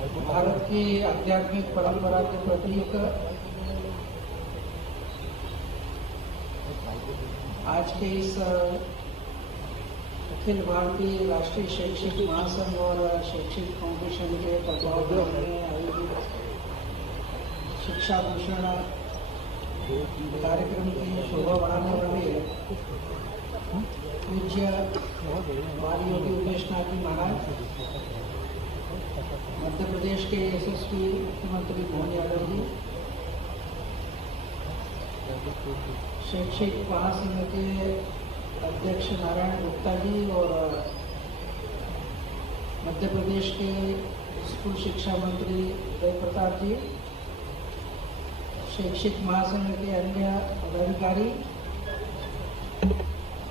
भारत की आध्यात्मिक परंपरा के प्रतीक आज के इस अखिल भारतीय राष्ट्रीय शैक्षिक महासंघ और शैक्षिक फाउंडेशन के तत्वावधान में आयोजित शिक्षा भूषण कार्यक्रम की शोभा बढ़ाने वाले पूज्य बाल योगी उमेश नाथ जी महाराज, मध्य प्रदेश के यशस्वी मुख्यमंत्री मोहन यादव जी, शैक्षिक महासंघ के अध्यक्ष नारायण गुप्ता जी और मध्य प्रदेश के स्कूल शिक्षा मंत्री जय प्रताप जी, शैक्षिक महासंघ के अन्य पदाधिकारी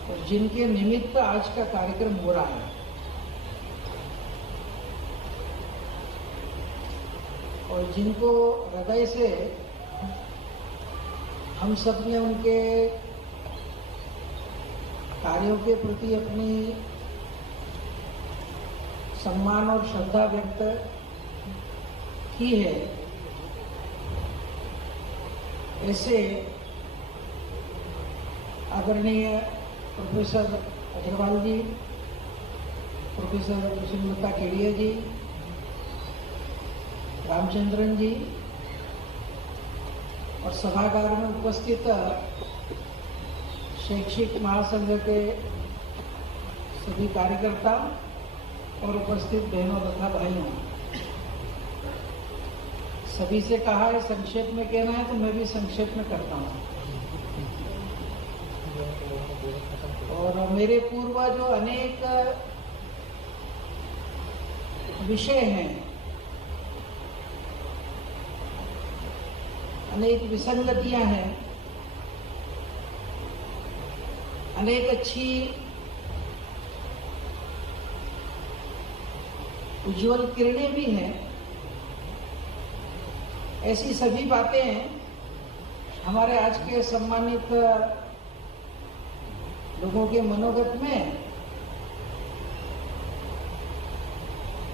और जिनके निमित्त आज का कार्यक्रम हो रहा है, और जिनको हृदय से हम सब ने उनके कार्यों के प्रति अपनी सम्मान और श्रद्धा व्यक्त की है, ऐसे आदरणीय प्रोफेसर अग्रवाल जी, प्रोफेसर सुमलता केडिया जी, रामचंद्रन जी और सभागार में उपस्थित शैक्षिक महासंघ के सभी कार्यकर्ता और उपस्थित बहनों तथा भाइयों, सभी से कहा है संक्षेप में कहना है तो मैं भी संक्षेप में करता हूँ। और मेरे पूर्व जो अनेक विषय हैं, अनेक विसंगतियां हैं, अनेक अच्छी उज्जवल किरणें भी हैं, ऐसी सभी बातें हमारे आज के सम्मानित लोगों के मनोगत में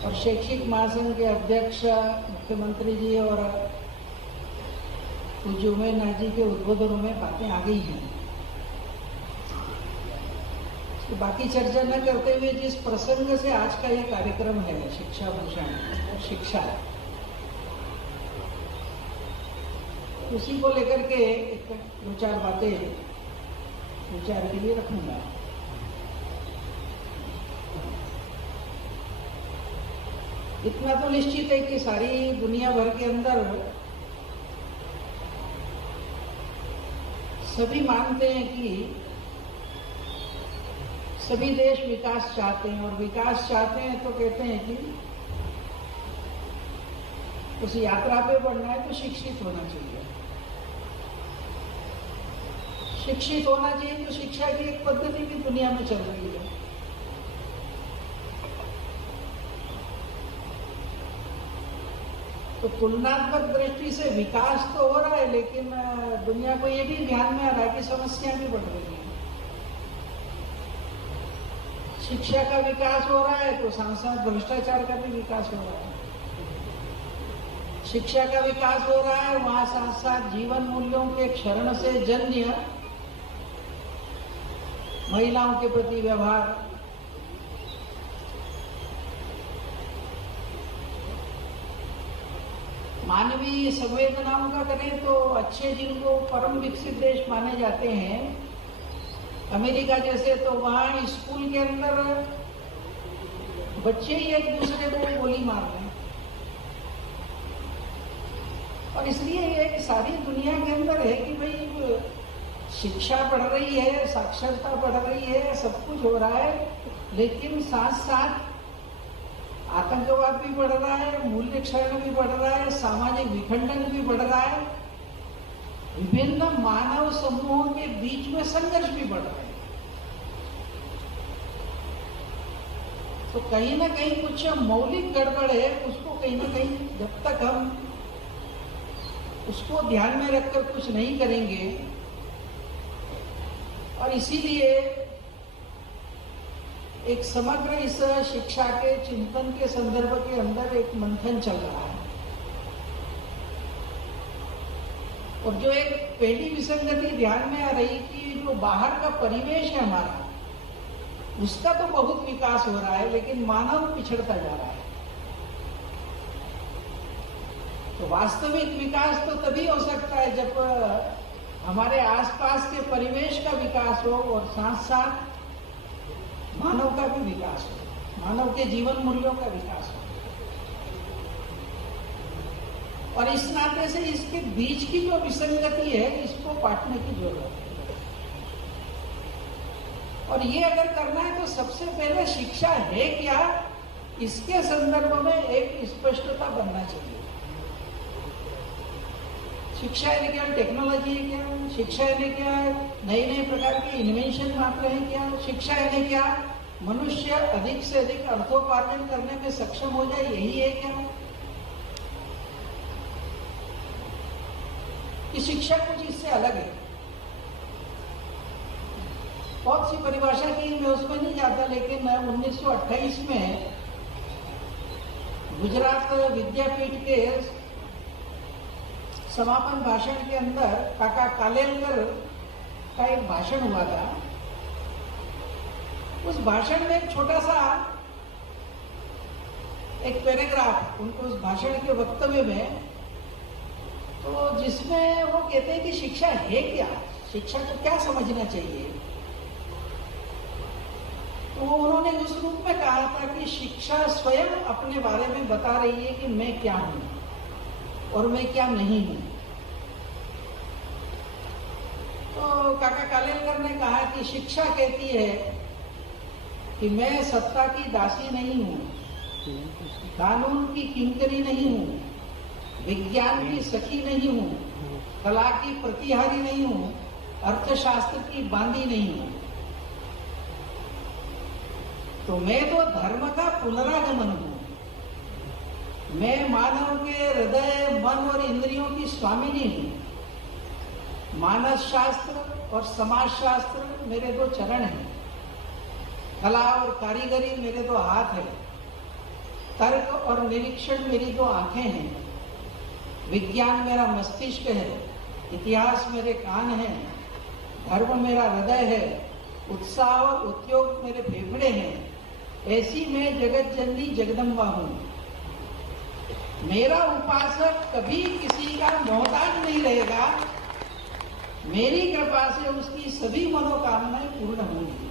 और शैक्षिक महासंघ के अध्यक्ष मुख्यमंत्री जी और पूज्य उमेश नाथ जी के उद्बोधनों में बातें आ गई हैं। तो बाकी चर्चा न करते हुए जिस प्रसंग से आज का ये कार्यक्रम है, शिक्षा भूषण शिक्षा, उसी को लेकर के एक दो चार बातें विचार के लिए रखूंगा। इतना तो निश्चित है कि सारी दुनिया भर के अंदर सभी मानते हैं कि सभी देश विकास चाहते हैं, और विकास चाहते हैं तो कहते हैं कि उस यात्रा पे बढ़ना है तो शिक्षित होना चाहिए। शिक्षित होना चाहिए तो शिक्षा की एक पद्धति भी दुनिया में चल रही है। तो तुलनात्मक दृष्टि से विकास तो हो रहा है, लेकिन दुनिया को ये भी ध्यान में आ रहा है कि समस्याएं भी बढ़ रही हैं। शिक्षा का विकास हो रहा है तो साथ साथ भ्रष्टाचार का भी विकास हो रहा है। शिक्षा का विकास हो रहा है, वहां साथ साथ जीवन मूल्यों के क्षरण से जन्य महिलाओं के प्रति व्यवहार, मानवीय संवेदनाओं का करें तो अच्छे जिनको परम विकसित देश माने जाते हैं, अमेरिका जैसे, तो वहां स्कूल के अंदर बच्चे ही एक दूसरे को गोली मार रहे हैं। और इसलिए ये सारी दुनिया के अंदर है कि भाई शिक्षा बढ़ रही है, साक्षरता बढ़ रही है, सब कुछ हो रहा है, लेकिन साथ साथ आतंकवाद भी बढ़ रहा है, मूल्य क्षरण भी बढ़ रहा है, सामाजिक विखंडन भी बढ़ रहा है, विभिन्न मानव समूहों के बीच में संघर्ष भी बढ़ रहा है। तो कहीं ना कहीं कुछ मौलिक गड़बड़ है, उसको कहीं ना कहीं जब तक हम उसको ध्यान में रखकर कुछ नहीं करेंगे, और इसीलिए एक समग्र इस शिक्षा के चिंतन के संदर्भ के अंदर एक मंथन चल रहा है। और जो एक पहली विसंगति ध्यान में आ रही कि जो बाहर का परिवेश है हमारा, उसका तो बहुत विकास हो रहा है, लेकिन मानव पिछड़ता जा रहा है। तो वास्तविक विकास तो तभी हो सकता है जब हमारे आसपास के परिवेश का विकास हो और साथ साथ मानव का भी विकास हो, मानव के जीवन मूल्यों का विकास हो। और इस नाते से इसके बीच की जो विसंगति है, इसको पाटने की जरूरत है। और ये अगर करना है तो सबसे पहले शिक्षा है क्या, इसके संदर्भ में एक स्पष्टता बनना चाहिए। शिक्षा यानी क्या, टेक्नोलॉजी है क्या, शिक्षा यानी क्या, नए नए प्रकार के इन्वेंशन मात्र है क्या, शिक्षा यानी क्या, मनुष्य अधिक से अधिक अर्थोपार्जन करने में सक्षम हो जाए, यही है क्या? कि शिक्षा कुछ इससे अलग है। बहुत सी परिभाषा की, मैं उसमें नहीं जाता, लेकिन 1928 में गुजरात विद्यापीठ के समापन भाषण के अंदर काका कालेलकर का एक भाषण हुआ था। उस भाषण में एक छोटा सा एक पैराग्राफ उनको उस भाषण के वक्तव्य में, तो जिसमें वो कहते हैं कि शिक्षा है क्या, शिक्षा को क्या समझना चाहिए। तो उन्होंने उस रूप में कहा था कि शिक्षा स्वयं अपने बारे में बता रही है कि मैं क्या हूं और मैं क्या नहीं हूं। तो काका कालेलकर ने कहा कि शिक्षा कहती है कि मैं सत्ता की दासी नहीं हूं, कानून की किंकरी नहीं हूं, विज्ञान की सखी नहीं हूं, कला की प्रतिहारी नहीं हूं, अर्थशास्त्र की बांदी नहीं हूं। तो मैं तो धर्म का पुनरागमन हूं। मैं मानव के हृदय, मन और इंद्रियों की स्वामिनी हूं। मानस शास्त्र और समाज शास्त्र मेरे दो चरण हैं। कला और कारीगरी मेरे दो हाथ हैं। तर्क और निरीक्षण मेरी दो आंखें हैं। विज्ञान मेरा मस्तिष्क है। इतिहास मेरे कान हैं। धर्म मेरा हृदय है। उत्साह और उद्योग मेरे फेफड़े हैं। ऐसी मैं जगत जननी जगदम्बा हूं। मेरा उपासक कभी किसी का मोहताज नहीं रहेगा। मेरी कृपा से उसकी सभी मनोकामनाएं पूर्ण होंगी।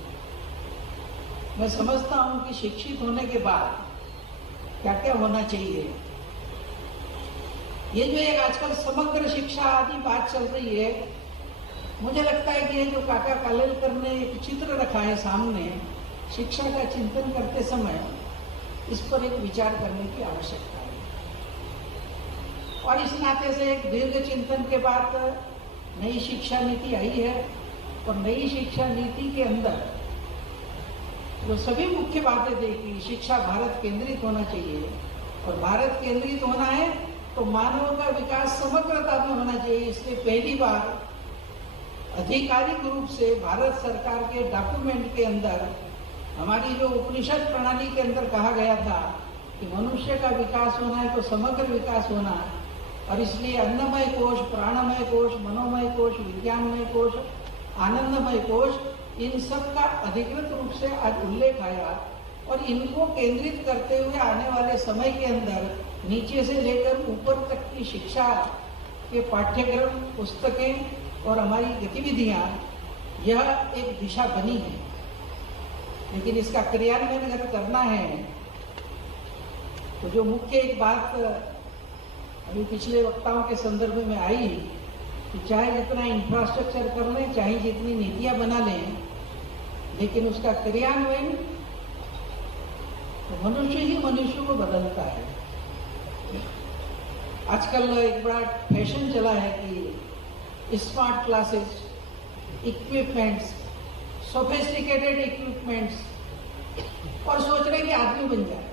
मैं समझता हूं कि शिक्षित होने के बाद क्या क्या होना चाहिए। ये जो एक आजकल समग्र शिक्षा आदि बात चल रही है, मुझे लगता है कि ये जो काका कालेलकर ने एक चित्र रखा है सामने, शिक्षा का चिंतन करते समय इस पर एक विचार करने की आवश्यकता है। और इस नाते से एक दीर्घ चिंतन के बाद नई शिक्षा नीति आई है। और नई शिक्षा नीति के अंदर जो सभी मुख्य बातें देखी, शिक्षा भारत केंद्रित होना चाहिए। और भारत केंद्रित होना है तो मानव का विकास समग्रता में होना चाहिए। इसलिए पहली बार आधिकारिक रूप से भारत सरकार के डॉक्यूमेंट के अंदर हमारी जो उपनिषद प्रणाली के अंदर कहा गया था कि मनुष्य का विकास होना है तो समग्र विकास होना है। और इसलिए अन्नमय कोश, प्राणमय कोश, मनोमय कोश, विज्ञानमय कोश, आनंदमय कोश, इन सब का अधिकृत रूप से आज उल्लेख आया। और इनको केंद्रित करते हुए आने वाले समय के अंदर नीचे से लेकर ऊपर तक की शिक्षा के पाठ्यक्रम, पुस्तकें और हमारी गतिविधियां, यह एक दिशा बनी है। लेकिन इसका क्रियान्वयन अगर करना है तो जो मुख्य एक बात अभी पिछले वक्ताओं के संदर्भ में आई कि चाहे जितना इंफ्रास्ट्रक्चर कर लें, चाहे जितनी नीतियां बना लें, लेकिन उसका क्रियान्वयन तो मनुष्य ही मनुष्य को बदलता है। आजकल एक बड़ा फैशन चला है कि smart classes, equipments, sophisticated equipments, और सोच रहे कि आदमी बन जाए।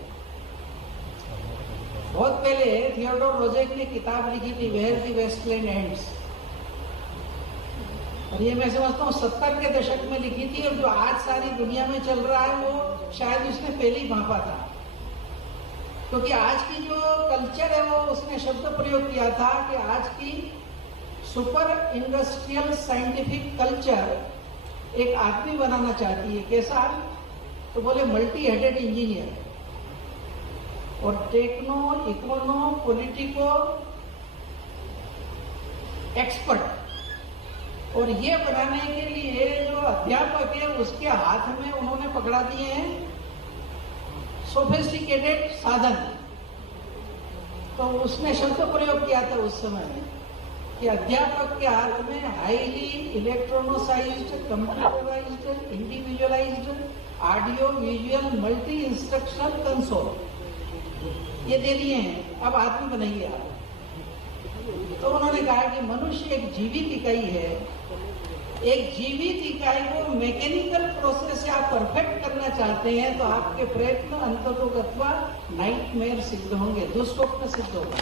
बहुत पहले थियोडोर रोजेक ने किताब लिखी थी वेयर द वेस्टलैंड एंड्स, और ये मैं समझता हूँ 70 के दशक में लिखी थी। और जो आज सारी दुनिया में चल रहा है वो शायद उसने पहले ही भांपा था, क्योंकि आज की जो कल्चर है वो उसने शब्द प्रयोग किया था कि आज की सुपर इंडस्ट्रियल साइंटिफिक कल्चर एक आदमी बनाना चाहती है। कैसा? तो बोले मल्टी हेडेड इंजीनियर और टेक्नो इकोनो पॉलिटिको एक्सपर्ट। और ये बनाने के लिए जो अध्यापक है उसके हाथ में उन्होंने पकड़ा दिए हैं सोफिस्टिकेटेड साधन। तो उसने शब्द प्रयोग किया था उस समय कि अध्यापक के हाथ में highly electronicised, computerised, individualised audio visual multi instructional console ये दे दिए हैं, अब आदमी बनाइए आप। तो उन्होंने कहा कि मनुष्य एक जीवित इकाई है, एक जीवित इकाई को मैकेनिकल प्रोसेस से आप परफेक्ट करना चाहते हैं तो आपके प्रयत्न अंततोगत्वा नाइटमेयर सिद्ध होंगे, दुष्स्वप्न सिद्ध होगा।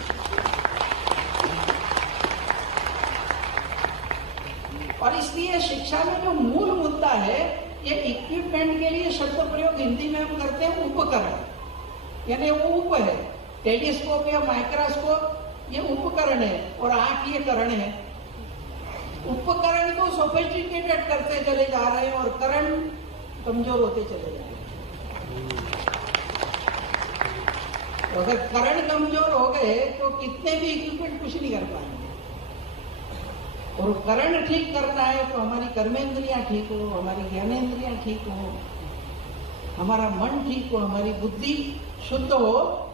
और इसलिए शिक्षा में जो मूल मुद्दा है, ये इक्विपमेंट के लिए शब्द प्रयोग हिंदी में हम करते हैं उपकरण, यानी वो उप है। टेलीस्कोप या माइक्रोस्कोप ये उपकरण है और आंख ये करण है। उपकरण को सोफिस्टिकेटेड करते चले जा रहे हैं और करण कमजोर होते चले जा रहे हैं। तो अगर करण कमजोर हो गए तो कितने भी इक्विपमेंट कुछ नहीं कर पाएंगे। और करण ठीक करना है तो हमारी कर्मेंद्रियां ठीक हो, हमारी ज्ञानेंद्रियां ठीक हो, हमारा मन ठीक हो, हमारी बुद्धि शुद्ध हो।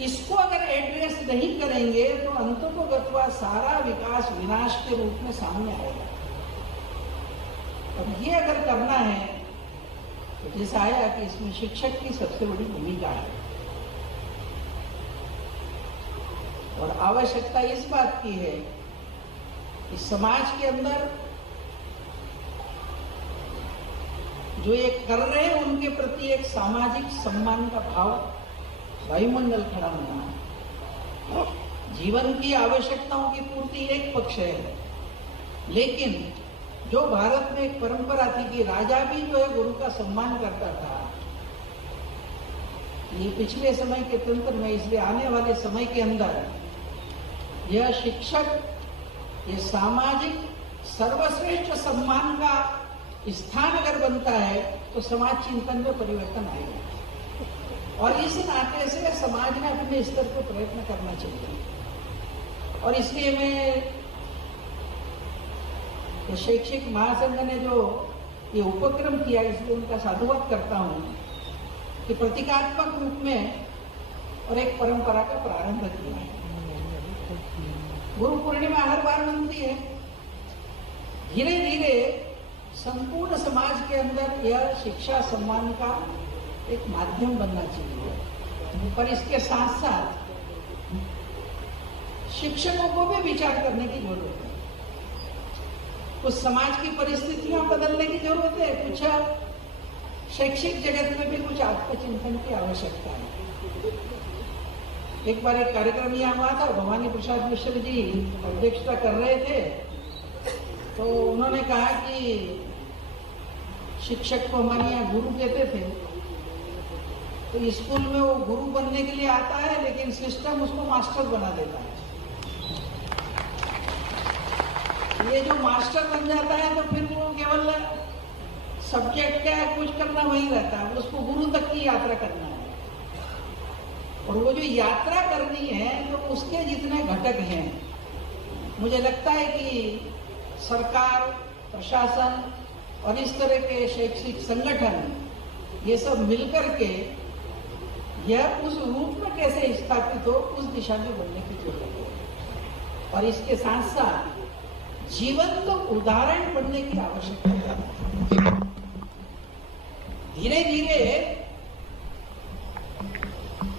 इसको अगर एड्रेस नहीं करेंगे तो अंततोगत्वा सारा विकास विनाश के रूप में सामने आएगा। अब ये अगर करना है तो जैसा आया कि इसमें शिक्षक की सबसे बड़ी भूमिका है। और आवश्यकता इस बात की है कि समाज के अंदर जो ये कर रहे हैं उनके प्रति एक सामाजिक सम्मान का भाव वायुमंडल खड़ा होना है। जीवन की आवश्यकताओं की पूर्ति एक पक्ष है, लेकिन जो भारत में एक परंपरा थी कि राजा भी जो है गुरु का सम्मान करता था, ये पिछले समय के तंत्र में, इसलिए आने वाले समय के अंदर यह शिक्षक ये सामाजिक सर्वश्रेष्ठ सम्मान का स्थान अगर बनता है तो समाज चिंतन में परिवर्तन आएगा। और इस नाते से समाज ने अपने स्तर पर प्रयत्न करना चाहिए। और इसलिए मैं शैक्षिक महासंघ ने जो ये उपक्रम किया इसलिए उनका साधुवाद करता हूं कि प्रतीकात्मक रूप में और एक परंपरा का प्रारंभ किया है। गुरु पूर्णिमा हर बार मनती है। धीरे धीरे संपूर्ण समाज के अंदर यह शिक्षा सम्मान का एक माध्यम बनना चाहिए। पर इसके साथ साथ शिक्षकों को भी विचार करने की जरूरत है। कुछ समाज की परिस्थितियां बदलने की जरूरत है, कुछ शैक्षिक जगत में भी कुछ आत्मचिंतन की आवश्यकता है। एक बार एक कार्यक्रम यहाँ हुआ था, भवानी प्रसाद मिश्र जी अध्यक्षता कर रहे थे, तो उन्होंने कहा कि शिक्षक को हमारे यहाँ गुरु कहते थे, तो स्कूल में वो गुरु बनने के लिए आता है लेकिन सिस्टम उसको मास्टर बना देता है। ये जो मास्टर बन जाता है तो फिर वो केवल सब्जेक्ट क्या है कुछ करना वही रहता है, उसको गुरु तक की यात्रा करना है। और वो जो यात्रा करनी है तो उसके जितने घटक हैं, मुझे लगता है कि सरकार, प्रशासन और इस तरह के शैक्षिक संगठन ये सब मिलकर के यह उस रूप में कैसे स्थापित हो उस दिशा में बढ़ने की जरूरत है। और इसके साथ साथ जीवंत उदाहरण बनने की आवश्यकता है। धीरे धीरे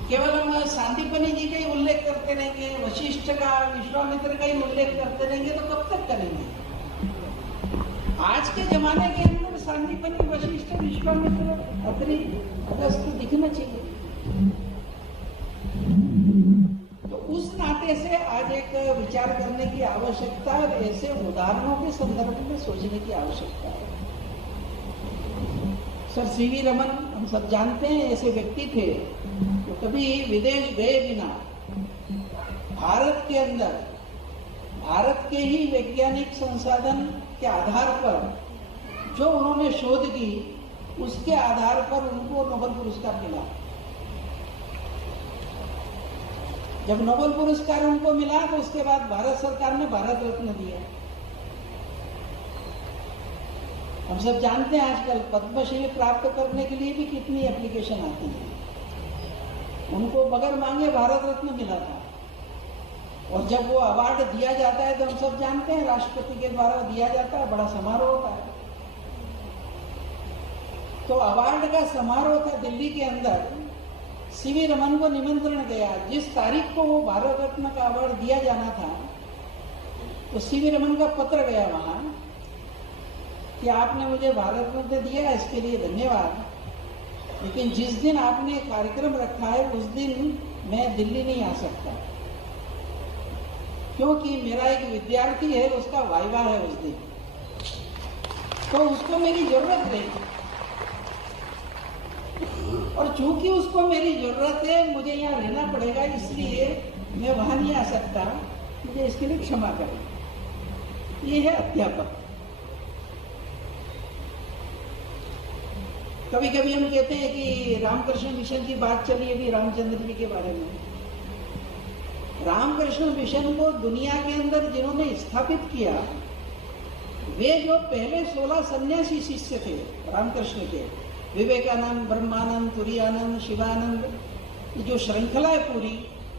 केवल हम सांदीपनि जी का ही उल्लेख करते रहेंगे, वशिष्ठ का, विश्वामित्र का ही उल्लेख करते रहेंगे तो कब तक करेंगे? आज के जमाने के अंदर सांदीपनि, वशिष्ठ, विश्वामित्र, अत्रि, अगस्त्य दिखना चाहिए। तो उस नाते से आज एक विचार करने की आवश्यकता है, ऐसे उदाहरणों के संदर्भ में सोचने की आवश्यकता है। सर सीवी रमन हम सब जानते हैं ऐसे व्यक्ति थे जो कभी विदेश गए बिना भारत के अंदर भारत के ही वैज्ञानिक संसाधन के आधार पर जो उन्होंने शोध की उसके आधार पर उनको नोबेल पुरस्कार मिला। जब नोबेल पुरस्कार उनको मिला तो उसके बाद भारत सरकार ने भारत रत्न दिया। हम सब जानते हैं आजकल पद्मश्री प्राप्त करने के लिए भी कितनी एप्लीकेशन आती है। उनको बगैर मांगे भारत रत्न मिला था और जब वो अवार्ड दिया जाता है तो हम सब जानते हैं राष्ट्रपति के द्वारा दिया जाता है, बड़ा समारोह होता है। तो अवार्ड का समारोह था दिल्ली के अंदर। सीवी रमन को निमंत्रण गया। जिस तारीख को वो भारत रत्न का अवार्ड दिया जाना था तो सीवी रमन का पत्र गया वहां कि आपने मुझे भारत रत्न दिया, इसके लिए धन्यवाद, लेकिन जिस दिन आपने कार्यक्रम रखा है उस दिन मैं दिल्ली नहीं आ सकता क्योंकि मेरा एक विद्यार्थी है, उसका वाइवा है उस दिन, तो उसको मेरी जरूरत नहीं और चूंकि उसको मेरी जरूरत है मुझे यहाँ रहना पड़ेगा, इसलिए मैं वहां नहीं आ सकता, मुझे इसके लिए क्षमा करें। ये है अध्यापक। कभी कभी हम कहते हैं कि रामकृष्ण मिशन की बात चली अभी रामचंद्र जी के बारे में। रामकृष्ण मिशन को दुनिया के अंदर जिन्होंने स्थापित किया वे जो पहले 16 सन्यासी शिष्य थे रामकृष्ण के, विवेकानंद, ब्रह्मानंद, तुरानंद, शिवानंद, जो श्रृंखला है पूरी,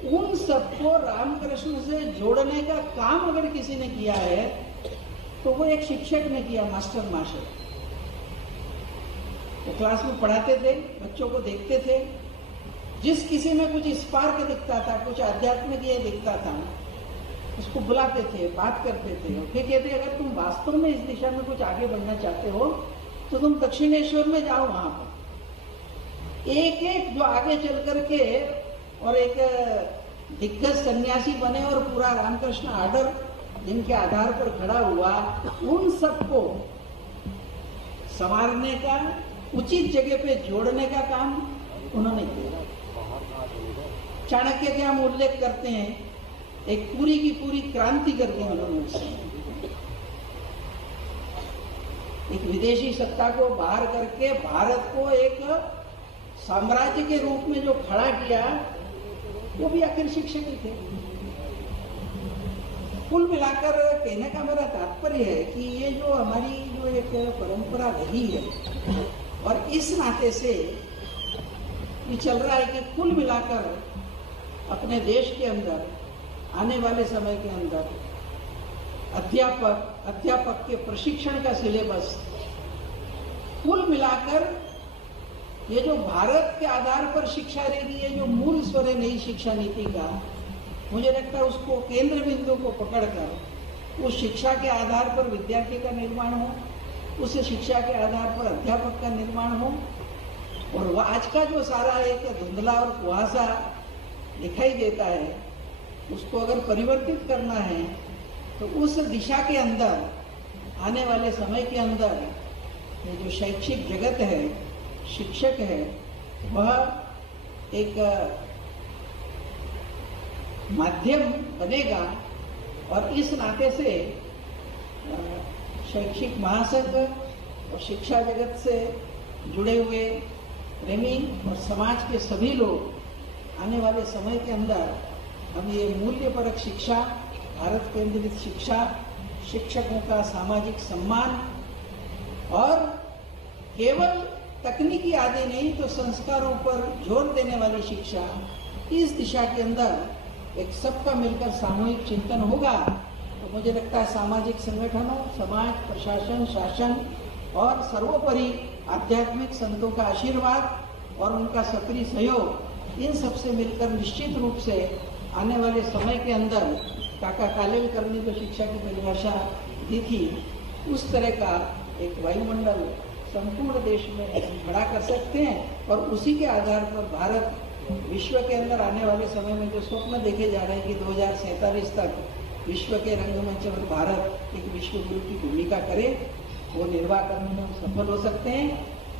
उन सबको रामकृष्ण से जोड़ने का काम अगर किसी ने किया है तो वो एक शिक्षक ने किया, मास्टर मास्टर। वो क्लास में पढ़ाते थे, बच्चों को देखते थे, जिस किसी में कुछ स्पार्क दिखता था, कुछ आध्यात्मिक ये दिखता था, उसको बुलाते थे, बात करते थे और फिर कहते अगर तुम वास्तव में इस दिशा में कुछ आगे बढ़ना चाहते हो तो तुम दक्षिणेश्वर में जाओ। वहां पर एक एक जो आगे चल करके और एक दिग्गज सन्यासी बने और पूरा रामकृष्ण आर्डर जिनके आधार पर खड़ा हुआ, उन सबको संवारने का, उचित जगह पे जोड़ने का काम उन्होंने किया। चाणक्य के हम उल्लेख करते हैं, एक पूरी की पूरी क्रांति कर दी उन्होंने उससे। एक विदेशी सत्ता को बाहर करके भारत को एक साम्राज्य के रूप में जो खड़ा किया, वो भी आखिर शिक्षक ही थे। कुल मिलाकर कहने का मेरा तात्पर्य है कि ये जो हमारी जो एक परंपरा रही है और इस नाते से ये चल रहा है कि कुल मिलाकर अपने देश के अंदर आने वाले समय के अंदर अध्यापक के प्रशिक्षण का सिलेबस कुल मिलाकर ये जो भारत के आधार पर शिक्षा रहेगी, ये जो मूल स्वर है नई शिक्षा नीति का, मुझे लगता है उसको केंद्र बिंदु को पकड़कर उस शिक्षा के आधार पर विद्यार्थी का निर्माण हो, उस शिक्षा के आधार पर अध्यापक का निर्माण हो। और वह आज का जो सारा एक धुंधला और कुहासा दिखाई देता है, उसको अगर परिवर्तित करना है तो उस दिशा के अंदर आने वाले समय के अंदर ये जो शैक्षिक जगत है, शिक्षक है, वह एक माध्यम बनेगा। और इस नाते से शैक्षिक महासंघ और शिक्षा जगत से जुड़े हुए प्रेमी और समाज के सभी लोग आने वाले समय के अंदर हम ये मूल्यपरक शिक्षा, भारत केंद्रित शिक्षा, शिक्षकों का सामाजिक सम्मान और केवल तकनीकी आदि नहीं तो संस्कारों पर जोर देने वाली शिक्षा, इस दिशा के अंदर एक सबका मिलकर सामूहिक चिंतन होगा तो मुझे लगता है सामाजिक संगठनों, समाज, प्रशासन, शासन और सर्वोपरि आध्यात्मिक संतों का आशीर्वाद और उनका सक्रिय सहयोग, इन सबसे मिलकर निश्चित रूप से आने वाले समय के अंदर काका कालेलकर ने जो शिक्षा की परिभाषा दी थी, उस तरह का एक वायुमंडल संपूर्ण देश में खड़ा कर सकते हैं। और उसी के आधार पर भारत विश्व के अंदर आने वाले समय में जो स्वप्न देखे जा रहे हैं कि 2047 तक विश्व के रंगमंच पर भारत एक विश्व गुरु की भूमिका करे, वो निर्वाह करने में हम सफल हो सकते हैं।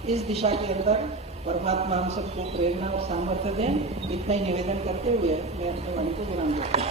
इस दिशा के अंदर परमात्मा हम सबको प्रेरणा और सामर्थ्य दें। इतना ही निवेदन करते हुए मैं अपने वाणी को विराम देता हूं।